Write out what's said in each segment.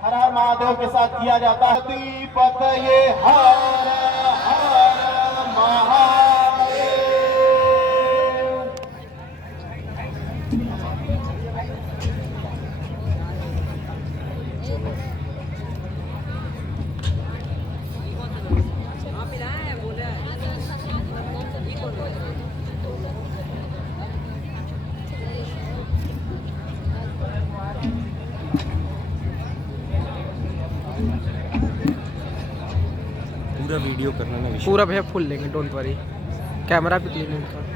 हर हर महादेव के साथ किया जाता है। दीपक ये हर हर महादेव। पूरा वीडियो करना ना, पूरा भैया फुल लेंगे, डोंट वरी। कैमरा भी क्लीन है उनका।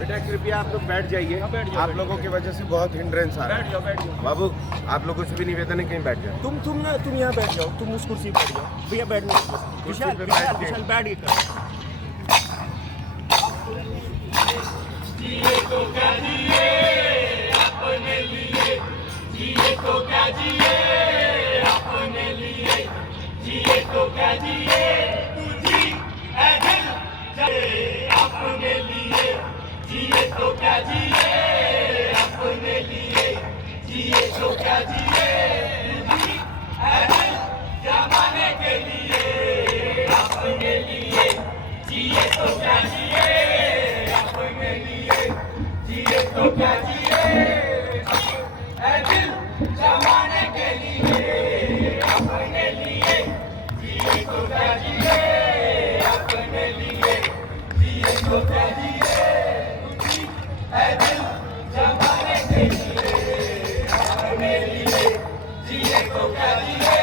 बेटा कृपया आप लोग बैठ जाइए, आप लोगों की वजह से बहुत हिंड्रेंस आ रहा है। बैठ जाओ बाबू, आप लोगों से भी निवेदन है कहीं बैठ जाओ। तुम यहाँ बैठ जाओ, तुम उस कुर्सी पर बैठ जाओ भैया, बैठने विशाल पे बैठ के। विशाल बैठ गए। जिए तो क्या जिए अपने लिए, जिए तो क्या जिए अपने लिए, जिए तो क्या जिए तुझी ऐ दिल जिए अपने लिए, जिए तो क्या जिए अपने लिए, जिए तो क्या जिए तुझी ऐ दिल जमाने के लिए अपने लिए, जिए तो क्या जिए अपने लिए, जिए तो क्या जिए ऐ दिल जमाने के लिए अपने लिए, जिए तो क्या जिए अपने लिए, जिए तो क्या जिए ऐ दिल जमाने के लिए अपने लिए, जिए तो क्या जिए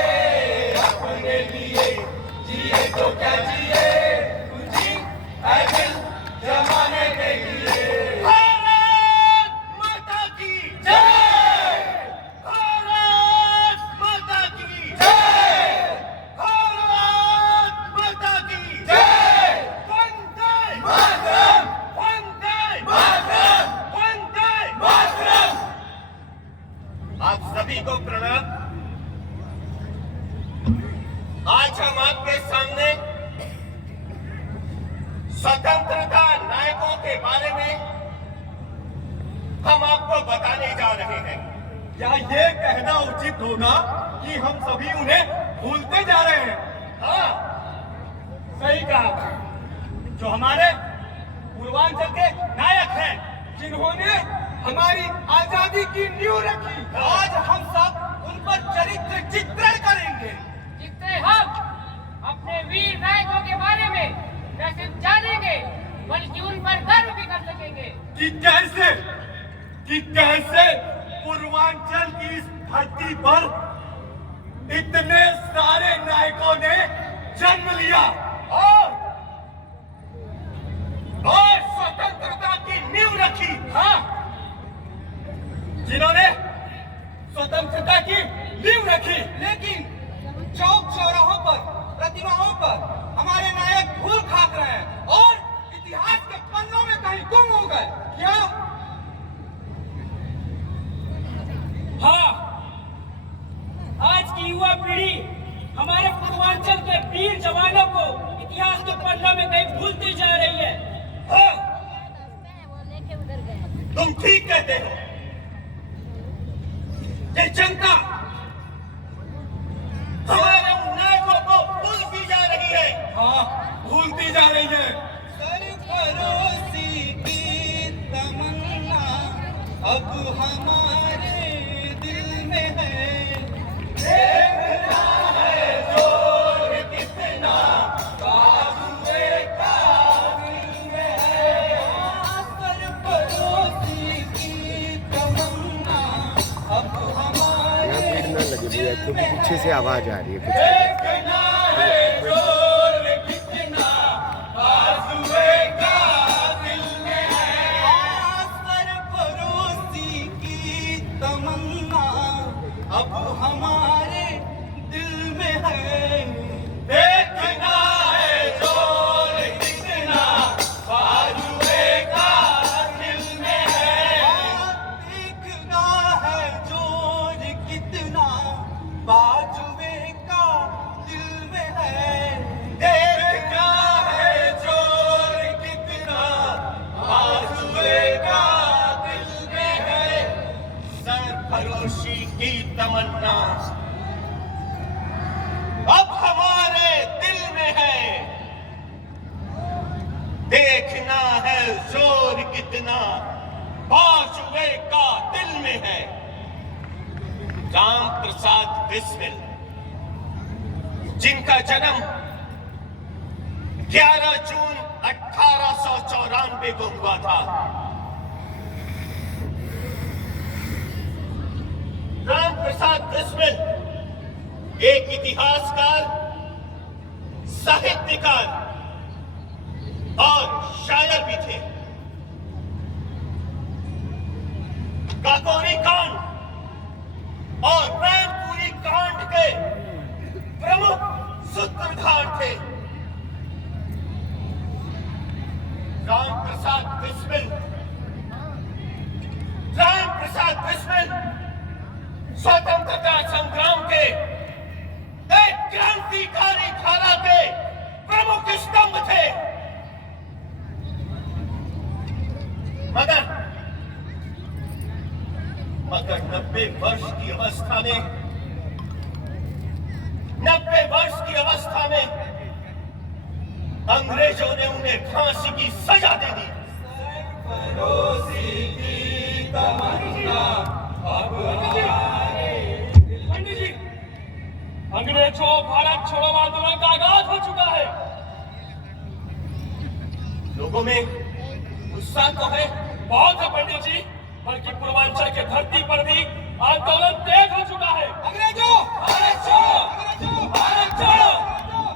अपने लिए, जिए तो क्या जिए ऐ दिल जमाने के लिए। भारत माता की जय, भारत माता की जय, भारत माता की जय, वंदे मातरम, वंदे मातरम, वंदे मातरम। आप सभी को प्रणाम। आज हम आपके सामने स्वतंत्रता नायकों के बारे में हम आपको बताने जा रहे हैं। क्या ये कहना उचित होगा कि हम सभी उन्हें भूलते जा रहे हैं? हाँ, सही कहा। जो हमारे पूर्वांचल के नायक हैं, जिन्होंने हमारी आजादी की नींव रखी, आज हम सब उन पर चरित्र चित्रण करेंगे, जिससे हम अपने वीर नायकों के बारे में न सिर्फ जानेंगे बल्कि उन पर गर्व भी कर सकेंगे कि कैसे पूर्वांचल की इस धरती पर इतने सारे नायकों ने जन्म लिया और स्वतंत्रता की नींव रखी। हाँ, जिन्होंने स्वतंत्रता की नींव रखी, लेकिन चौक चौराहों पर, प्रतिमाओं पर हमारे नायक भूल खाक रहे हैं और इतिहास के पन्नों में कहीं गुम हो गए। क्या? हाँ, आज की युवा पीढ़ी हमारे पूर्वांचल के वीर जवानों को इतिहास के पन्नों में कहीं भूलती जा रही है। हाँ, तुम ठीक कहते हो। ये जनता हमारे नायकों को भूलती जा रही है। हाँ, भूलती जा रही है। सरफरोशी की तमन्ना अब हमारे दिल में है, देखना है जोर कितना बाजुए काबिल में है। सरफरोशी की तमन्ना अब हमारे यहाँ भीड़ ना लगे भैया, क्योंकि पीछे से आवाज आ रही है कुछ। देखना है जोर कितना बाजुए काबिल में सरफरोशी की तमन्ना अब हमारे दिल में है। देखना है जोर कितना बाजुए का दिल में है। राम प्रसाद बिस्मिल, जिनका जन्म 11 जून 1894 को हुआ था। राम प्रसाद बिस्मिल एक इतिहासकार, साहित्यकार और शायर भी थे। काकोरी कांड और प्रेमपुरी कांड के प्रमुख सूत्रधार थे। राम प्रसाद बिस्मिल स्वतंत्रता संग्राम के एक क्रांतिकारी धारा के प्रमुख स्तंभ थे। मगर 90 वर्ष की अवस्था में अंग्रेजों ने उन्हें फांसी की सजा दे दी। पंडित जी, अंग्रेजों भारत छोड़ो आंदोलन का आगाज हो चुका है। लोगों में गुस्सा तो है, बहुत है पंडित जी, बल्कि पूर्वांचल के धरती पर भी आंदोलन तेज हो चुका है। अंग्रेजों भारत छोड़ो, भारत छोड़ो,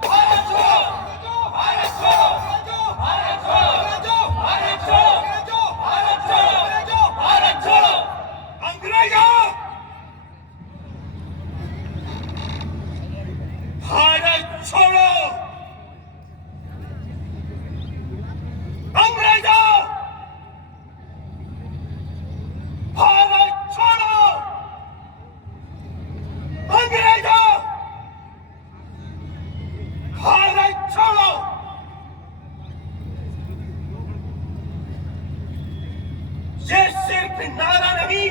भारत छोड़ो, भारत छोड़ो, भारत छोड़ो, भारत छोड़ो, भारत छोड़ो, भारत छोड़ो। अंग्रेजों भारत छोड़ो, अंग्रेजों भारत छोड़ो, अंग्रेजों भारत छोड़ो। ये सिर्फ नारा नहीं,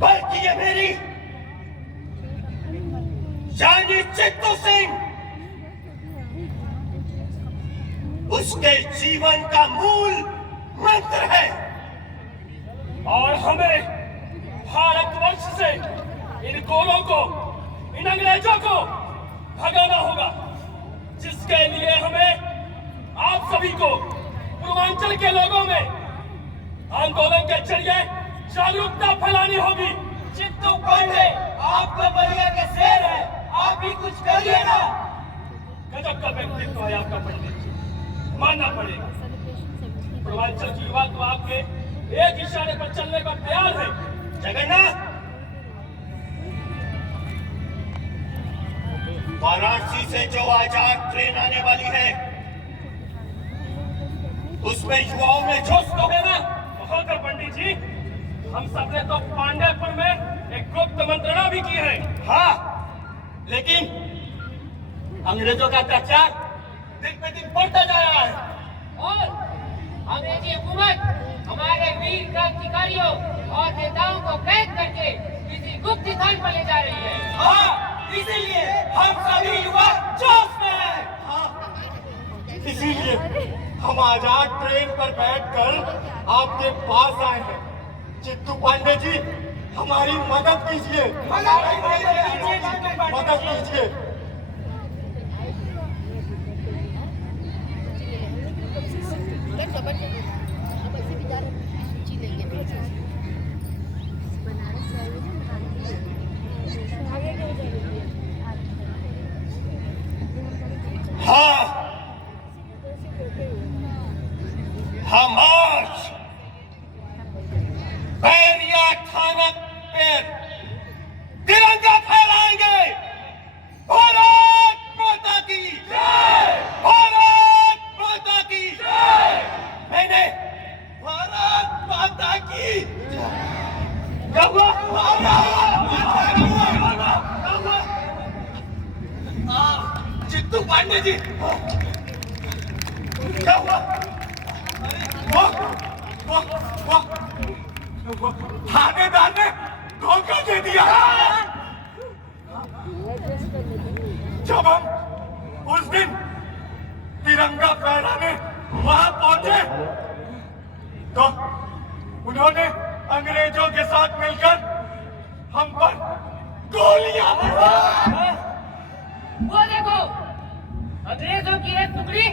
बल्कि ये मेरी यानी चित्तू सिंह उसके जीवन का मूल मंत्र है। और हमें भारतवर्ष से इन गोलों को, इन अंग्रेजों को भगाना होगा, जिसके लिए हमें आप सभी को पूर्वांचल के लोगों में आंदोलन के जरिए जागरूकता फैलानी होगी। चित्तू पांडे, आप तो बलिया के शेर है, आप भी कुछ करिए ना। गजब का व्यक्तित्व है आपका पंडित जी, मानना पड़ेगा। पूर्वांचल की युवा तो आपके एक इशारे पर चलने पर तैयार है। जगन्नाथ, वाराणसी से जो आजाद ट्रेन आने वाली है, उसमें युवाओं में जोश तो है ना? बहुत है पंडित जी, हम सबने तो पांडेपुर में एक गुप्त मंत्रणा भी की है। हाँ, लेकिन अंग्रेजों का अत्याचार दिन पे दिन बढ़ता जा रहा है और अंग्रेजी हुकूमत हमारे वीर क्रांतिकारियों और नेताओं को कैद करके किसी गुप्त स्थान पर ले जा रही है। हाँ, इसीलिए हम सभी युवा जोश में हैं। हाँ, इसीलिए हम आजाद ट्रेन पर बैठकर आपके पास आए हैं। चित्तू पांडे जी, हमारी मदद कीजिए, मदद कीजिए। हाँ, हम आज बैरिया थाना पे तिरंगा फहराएंगे। भारत माता की जय, भारत माता की जय। मैंने भारत माता की चित्तू पांडे जी, क्या हुआ? वो थानेदार ने धोखा दे दिया। जब हम उस दिन तिरंगा फहराने वहां पहुंचे तो उन्होंने अंग्रेजों के साथ मिलकर हम पर गोलियां वो देखो, अंग्रेजों की एक टुकड़ी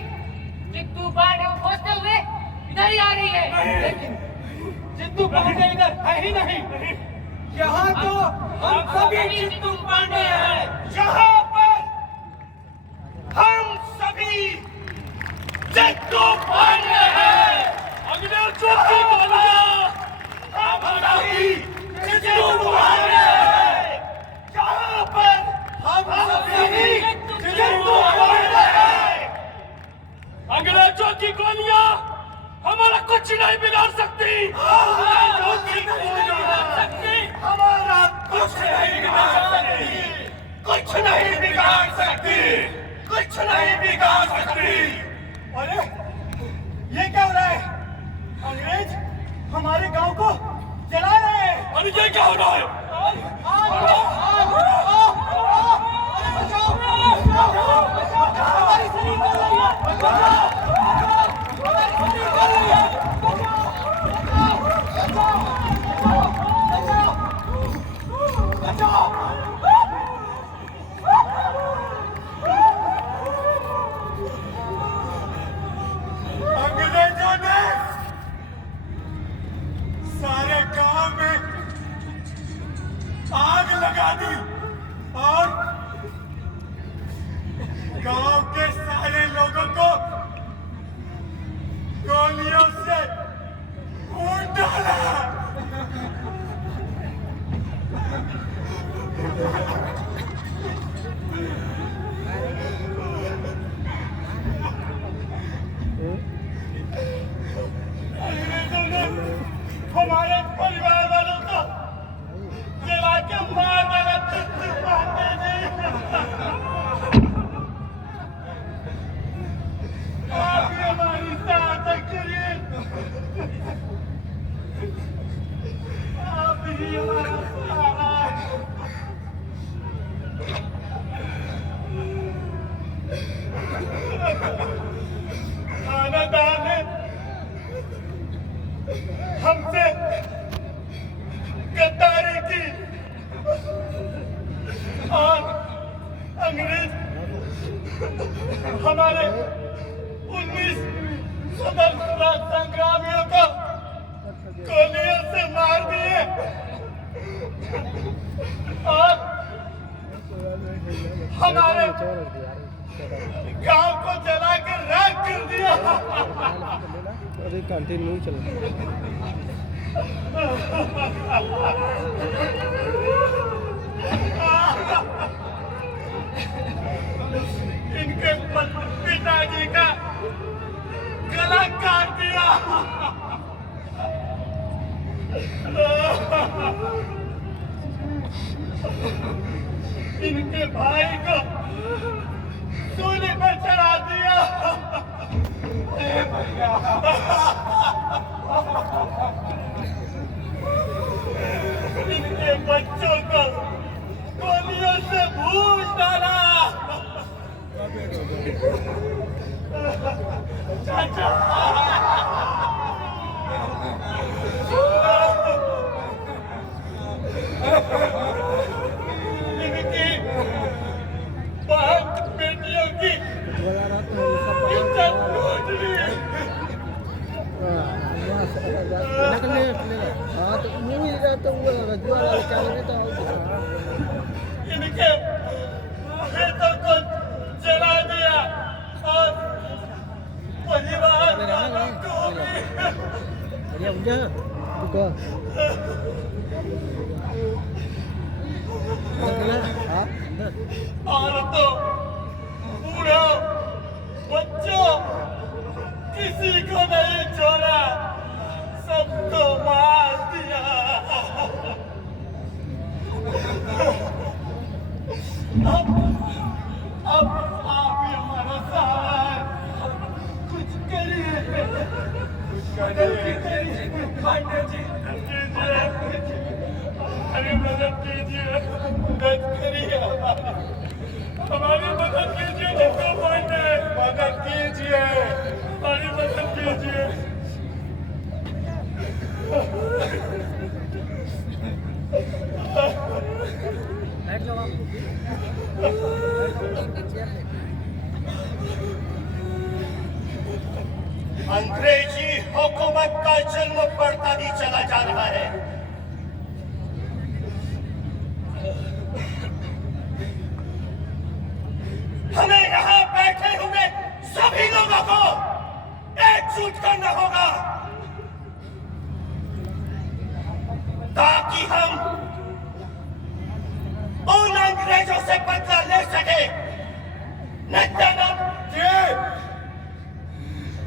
चित्तू पांडे को खोजते हुए इधर ही आ रही है। लेकिन चित्तू पांडे इधर है ही नहीं। यहाँ तो हम सभी चित्तू पांडे हैं। यहाँ पर हम सभी चित्तू पांडे हैं। अंग्रेजों की गोलियां हम सभी चित्तू पांडे हैं। यहाँ पर हम सभी चित्तू पांडे हैं। अंग्रेजों की गोलियां हमारा कुछ नहीं बिगाड़ सकती। अंग्रेजों की गोलियां हमारा कुछ नहीं बिगाड़ सकती। कुछ नहीं बिगाड़ सकती। कुछ नहीं बिगाड़ सकती। अरे ये क्या हो रहा है? अंग्रेज हमारे गांव को जला रहे हैं। और ये क्या हो रहा है? अंग्रेजों ने सारे गांव में आग लगा दी और गांव के सारे लोगों को गोलियों से भून डाला। अंग्रेजों ने हमारे परिवार वालों को जला के मार डाला। चित्तू पांडे जी, आप भी हमारी सहायता करिए। आप ही हमारा सहारा है। थानेदार ने हमसे गद्दारी की और अंग्रेज हमारे 19 स्वतंत्रता संग्रामियों को गोलियों से मार दिए और हमारे गांव को जलाकर राख कर दिया। अरे कंटिन्यू चल इनके पिताजी का गला काट दिया। इनके भाई को सूली पर चढ़ा दिया। इनके बच्चों को गोलियों से भून डाला। चाचा इनकी बहन बेटियों की इज्जत लूट ली। इनके खेतों को जला दिया और परिवार वालों को औरतों, बूढ़ों, बच्चों, किसी को नहीं छोड़ा, सबको मार दिया। अब आप ही हमारा सहारा है। कुछ अंग्रेजी हुकूमत का जन्म बढ़ता ही चला जा रहा है। हमें यहाँ बैठे हुए सभी लोगों को एकजुट करना होगा ताकि हम उन अंग्रेजों से बदला ले सके। नित्यानंद जी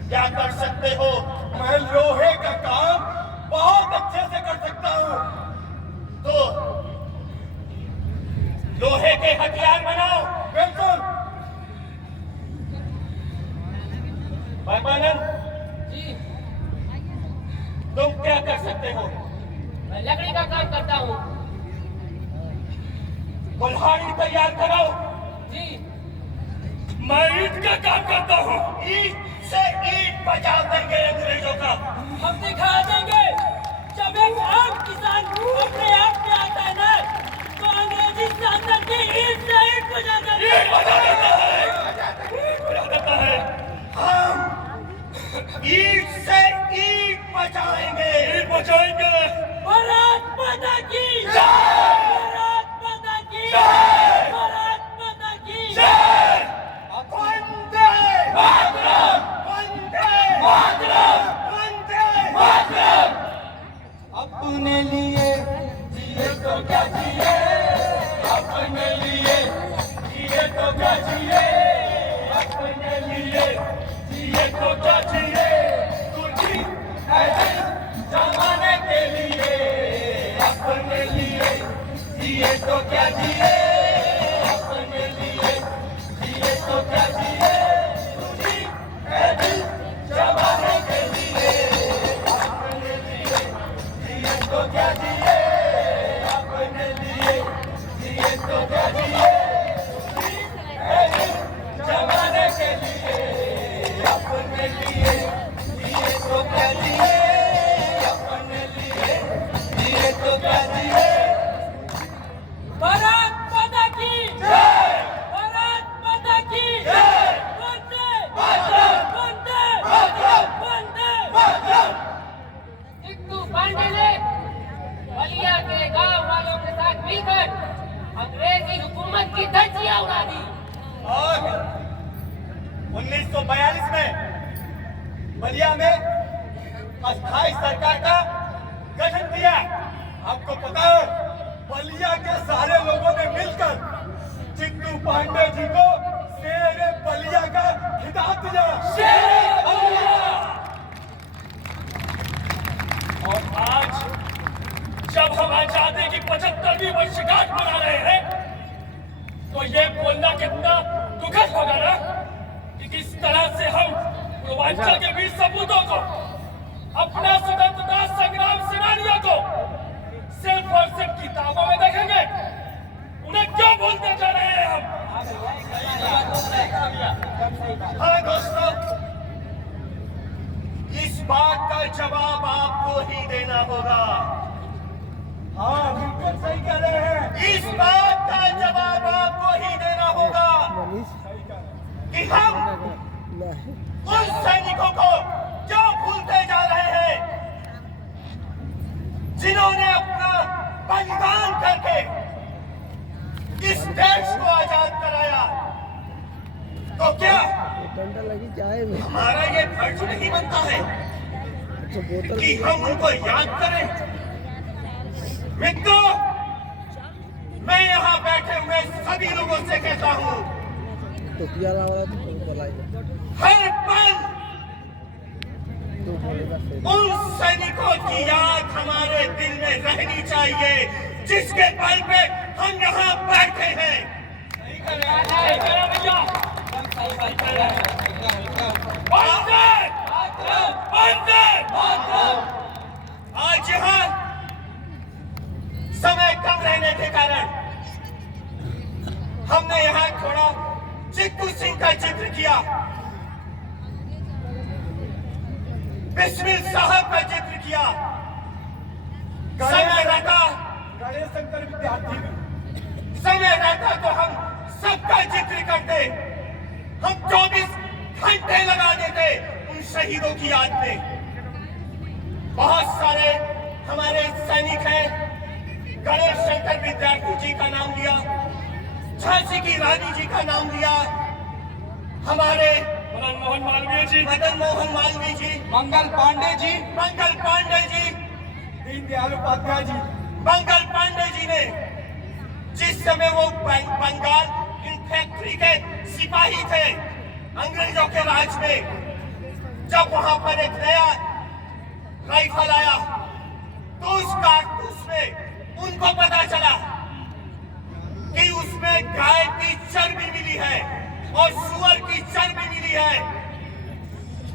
क्या कर सकते हो? मैं लोहे का काम बहुत अच्छे से कर सकता हूँ। तो लोहे के हथियार बनाओ। बिल्कुल। परमानंद जी, तुम क्या कर सकते हो? मैं लकड़ी का काम करता हूँ। कुल्हाड़ी तैयार कराओ। जी, मैं ईंट का काम करता हूँ। ईंट से ईंट बचा देंगे अंग्रेजों का। हम दिखा देंगे जब एक आम किसान अपने आप में आता है ना, तो अंग्रेजी शासन की ईंट से ईंट बजा देंगे। ईंट बजा देता है। बजा देता है। हम ईंट से ईंट बचाएंगे। ईंट बचाएंगे। भारत माता की जय। भारत माता की जय। भारत माता की जय। वंदे मातरम। वंदे मातरम। वंदे मातरम। अपने लिए जिए तो क्या जिए, अपने लिए जिए तो क्या जिए, अपने लिए जिए तो क्या जिए, तुझी ऐसे जमाने के लिए, अपने लिए जिए तो क्या जिए, अपने लिए जिए तो क्या जिए, तुझी ऐसे जमाने के लिए, अपने लिए जिए तो क्या जिए, अपने लिए जिए तो क्या जिए, तुझी ऐसे जमाने के लिए, अपने लिए जिए तो क्या जिए, अपने लिए जिए तो क्या जिए। भारत माता की जय। भारत माता की जय। वंदे मातरम। वंदे मातरम। वंदे मातरम। चित्तू पांडे ने बलिया के गांव वालों के साथ मिलकर अंग्रेजी हुकूमत की धज्जियां उड़ा दी। और 1942 में बलिया में अस्थायी सरकार का गठन किया। आपको पता है बलिया के सारे लोगों ने मिलकर चित्तू पांडे जी को शेरे बलिया का खिताब दिया। शेरे बलिया। और आज जब हम आजादी की 75वीं वर्षगांठ मना रहे हैं, तो ये बोलना कितना दुखद होगा ना कि किस तरह से हम पूर्वांचल के वीर सपूतों को, अपना स्वतंत्रता संग्राम सेनानियों को सिर्फ और सिर्फ किताबों में देखेंगे। उन्हें क्यों भूलते जा रहे हैं हम? हाँ दोस्तों, इस बात का जवाब आपको ही देना होगा। हाँ बिल्कुल सही कह रहे हैं। इस बात का जवाब आपको ही देना होगा कि हम उन सैनिकों को क्यों भूलते जा रहे हैं जिन्होंने अपना बलिदान करके इस देश को आजाद कराया। तो क्या हमारा ये फर्ज नहीं बनता है कि हम उनको याद करें? मित्रों, मैं यहाँ बैठे हुए सभी लोगों से कहता हूँ, हर पल उन सैनिकों की याद हमारे दिल में रहनी चाहिए जिसके बल पे हम यहाँ बैठे हैं। भैया आज यहाँ समय कम रहने के कारण हमने यहाँ थोड़ा चित्तू सिंह का जिक्र किया, बिस्मिल साहब का जिक्र किया, समय रखा गणेश शंकर विद्यार्थी समय रहता तो हम सबका जिक्र करते, हम 24 घंटे लगा देते उन शहीदों की याद में। बहुत सारे हमारे सैनिक हैं, गणेश शंकर विद्यार्थी जी का नाम लिया, झांसी की रानी जी का नाम लिया, हमारे मदन मोहन मालवीय जी, मदन मोहन मालवीय जी, मंगल पांडे जी, दीनदयाल उपाध्याय जी, मंगल पांडे जी ने जिस समय वो बंगाल इन्फैक्ट्री के सिपाही थे अंग्रेजों के राज में, जब वहां पर एक नया राइफल आया तो उस कारतूस में उनको पता चला कि उसमें गाय की चर्बी मिली है और सुअर की चर्बी मिली है,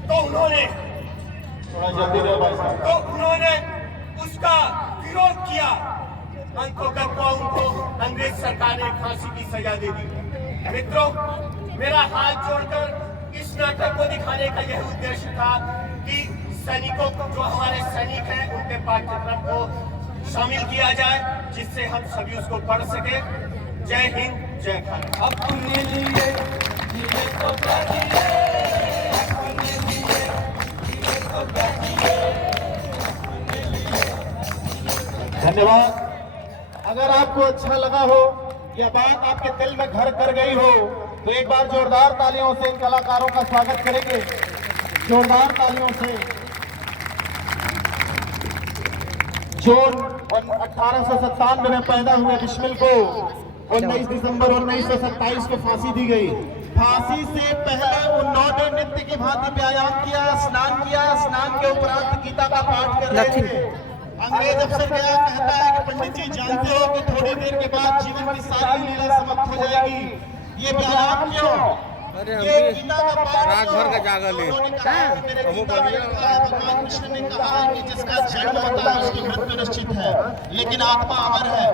तो उन्होंने थोड़ा जल्दी रहो भाई साहब। उसका विरोध किया। अंतोगत उनको अंग्रेज सरकार ने फांसी की सजा दे दी। मित्रों, मेरा हाथ जोड़कर इस नाटक को दिखाने का यह उद्देश्य था कि सैनिकों को, जो हमारे सैनिक हैं, उनके पाठ्यक्रम को शामिल किया जाए, जिससे हम सभी उसको पढ़ सके। जय हिंद, जय भारत। अब तुमने लिए तो क्या दिए, तुमने लिए तो क्या दिए। धन्यवाद। अगर आपको अच्छा लगा हो, यह बात आपके दिल में घर कर गई हो, तो एक बार जोरदार तालियों से इन कलाकारों का स्वागत करेंगे, जोरदार तालियों से। जून 1897 में पैदा हुए बिस्मिल को 19 दिसंबर 1927 को फांसी दी गई। फांसी से पहले उन्होंने नित्य की भांति व्यायाम किया, स्नान के उपरांत गीता का पाठ कर रहे थे। अंग्रेज अफसर क्या कहता है कि पंडित जी जानते हो कि थोड़ी देर के बाद जीवन की सारी लीला समाप्त हो जाएगी, ये व्यायाम क्यों? ये गीता का पाठ रात भर का जागा ले। भगवान कृष्ण ने कहा कि जिसका जन्म होता है उसकी मृत्यु निश्चित है, लेकिन आत्मा अमर है।